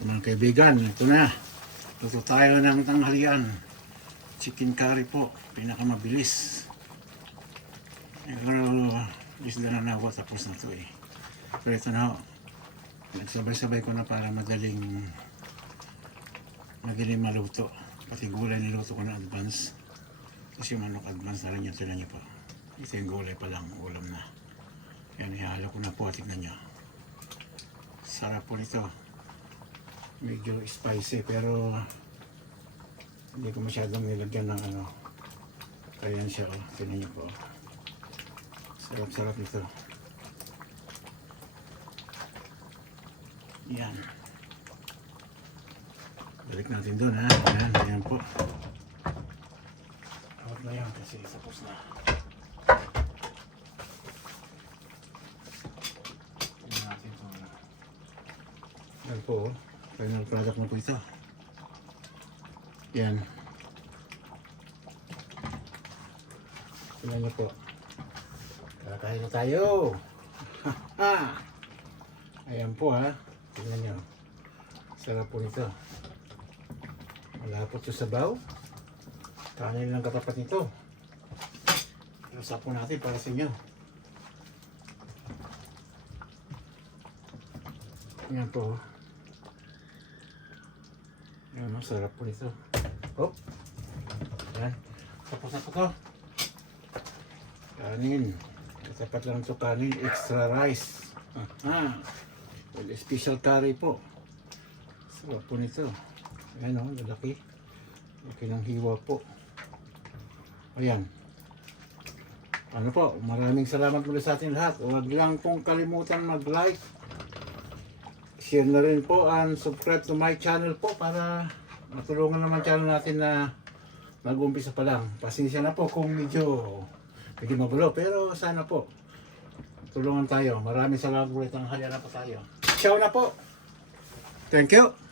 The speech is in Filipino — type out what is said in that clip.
Mga kaibigan, ito na. Luto tayo ng tanghalian. Chicken curry po, pinakamabilis. Pero isda na nawa, tapos na to eh. Pero ito na ho. Nagsabay-sabay ko na para madaling maluto. Pati gulay niluto ko na advance. Kasi manok advance na rin yun. Tignan nyo po. Ito yung gulay pa lang, ulam na. Yan, ihalo ko na po. Tignan nyo. Sarap po nito. Medyo spicy pero hindi ko masyadong nilagyan ng ano. Kaya siya, oh. Tignan nyo po. Sarap-sarap nito. Yan. Balik natin doon, ha. Yan, yan po. Awag na yan kasi tapos na. Tignan natin ito. Yan po, oh. Final product na po ito. Yan. Tignan nyo po. Kakain na tayo. Ayan po, ha. Tignan nyo. Sarap po nito. Malapot sa sabaw. Kanin lang katapat nito. Nasap po natin para sa inyo. Ayan po. Ayan, sarap po nito. Hop. Ayan. Tapos na po ito. Kanin. Katapat lang ito kanin. Extra rice. Well, special curry po. Sarap po nito. Ayan o, lalaki. Laki ng hiwa po. Ayan. Ano po, maraming salamat muli sa ating lahat. Huwag lang pong kalimutan mag-like. Share na rin po and subscribe to my channel po para matulungan naman channel natin na mag-umpisa pa lang. Pasensya na po kung medyo magulo. Pero sana po tulungan tayo. Maraming salamat ulit. Ang halya na po tayo. Ciao na po. Thank you.